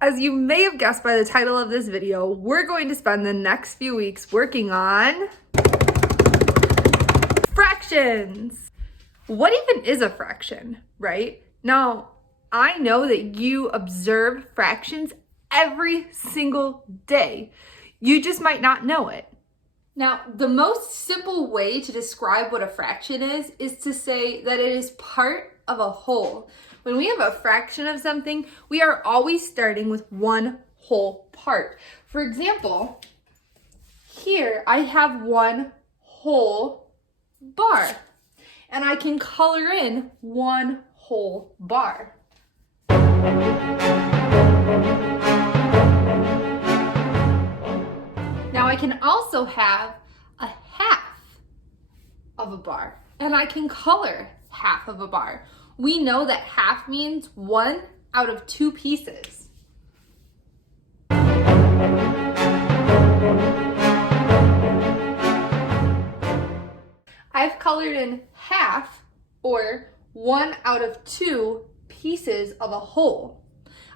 As you may have guessed by the title of this video, we're going to spend the next few weeks working on fractions. What even is a fraction, right? Now, I know that you observe fractions every single day. You just might not know it. Now, the most simple way to describe what a fraction is to say that it is part of a whole. When we have a fraction of something, we are always starting with one whole part. For example, here I have one whole bar, and I can color in one whole bar. Now I can also have a half of a bar, and I can color half of a bar. We know that half means 1 out of 2 pieces. I've colored in half, or 1 out of 2 pieces of a whole.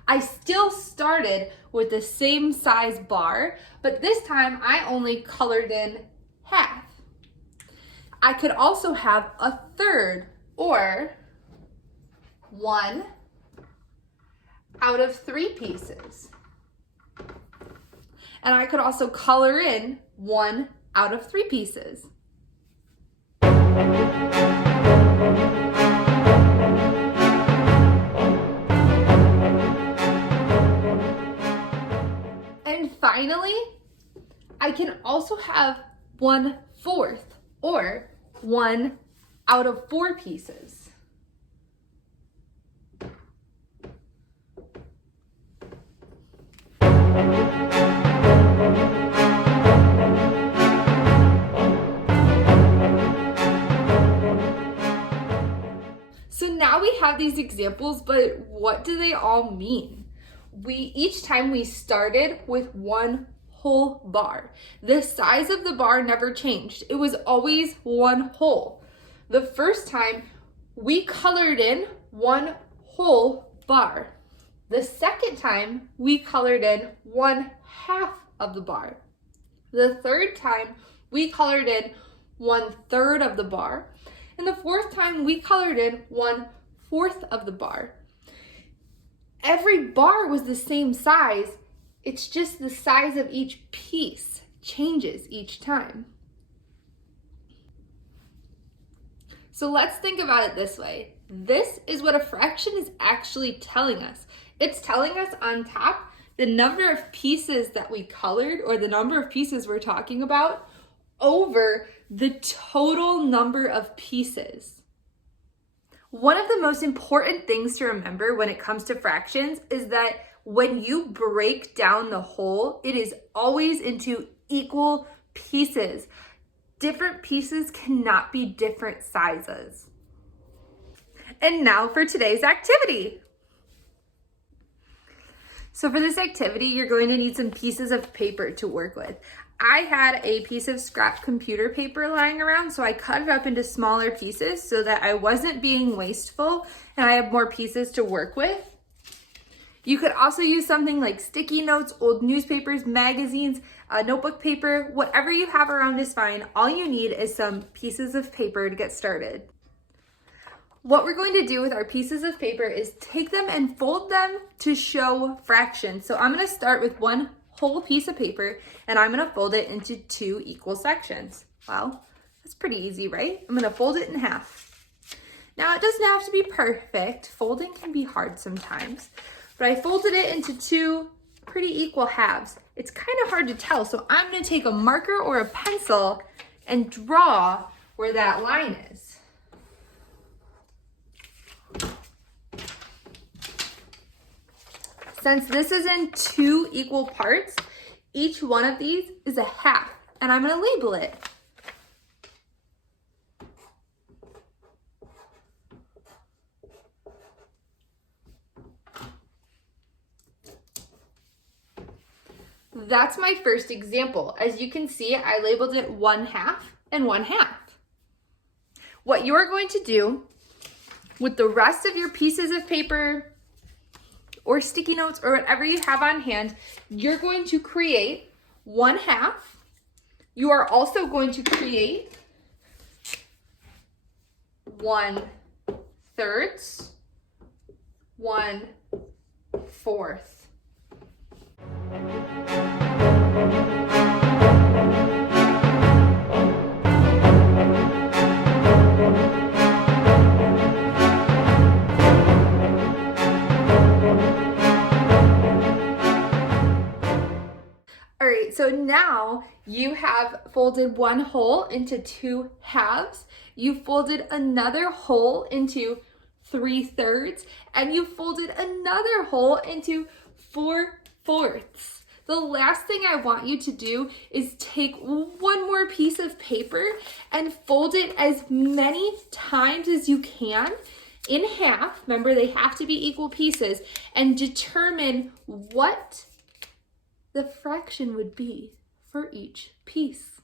I still started with the same size bar, but this time I only colored in half. I could also have a third, or 1 out of 3 pieces. And I could also color in 1 out of 3 pieces. And finally, I can also have 1/4, or 1 out of 4 pieces. So now we have these examples, but what do they all mean? Each time we started with one whole bar. The size of the bar never changed. It was always one whole. The first time we colored in one whole bar. The second time we colored in 1/2 of the bar. The third time we colored in 1/3 of the bar. And the fourth time we colored in 1/4 of the bar. Every bar was the same size. It's just the size of each piece changes each time. So let's think about it this way. This is what a fraction is actually telling us. It's telling us on top the number of pieces that we colored, or the number of pieces we're talking about, over the total number of pieces. One of the most important things to remember when it comes to fractions is that when you break down the whole, it is always into equal pieces. Different pieces cannot be different sizes. And now for today's activity. So for this activity, you're going to need some pieces of paper to work with. I had a piece of scrap computer paper lying around, so I cut it up into smaller pieces so that I wasn't being wasteful and I have more pieces to work with. You could also use something like sticky notes, old newspapers, magazines, notebook paper, whatever you have around is fine. All you need is some pieces of paper to get started. What we're going to do with our pieces of paper is take them and fold them to show fractions. So I'm going to start with one whole piece of paper and I'm going to fold it into 2 equal sections. Wow, that's pretty easy, right? I'm going to fold it in half. Now it doesn't have to be perfect. Folding can be hard sometimes, but I folded it into 2 pretty equal halves. It's kind of hard to tell, so I'm going to take a marker or a pencil and draw where that line is. Since this is in 2 equal parts, each one of these is a half, and I'm going to label it. That's my first example. As you can see, I labeled it 1/2 and 1/2. What you're going to do with the rest of your pieces of paper or sticky notes or whatever you have on hand, you're going to create 1/2. You are also going to create 1/3, 1/4. All right, so now you have folded one hole into 2/2. You folded another hole into 3/3, and you folded another hole into 4/4. The last thing I want you to do is take one more piece of paper and fold it as many times as you can in half. Remember, they have to be equal pieces, and determine what the fraction would be for each piece.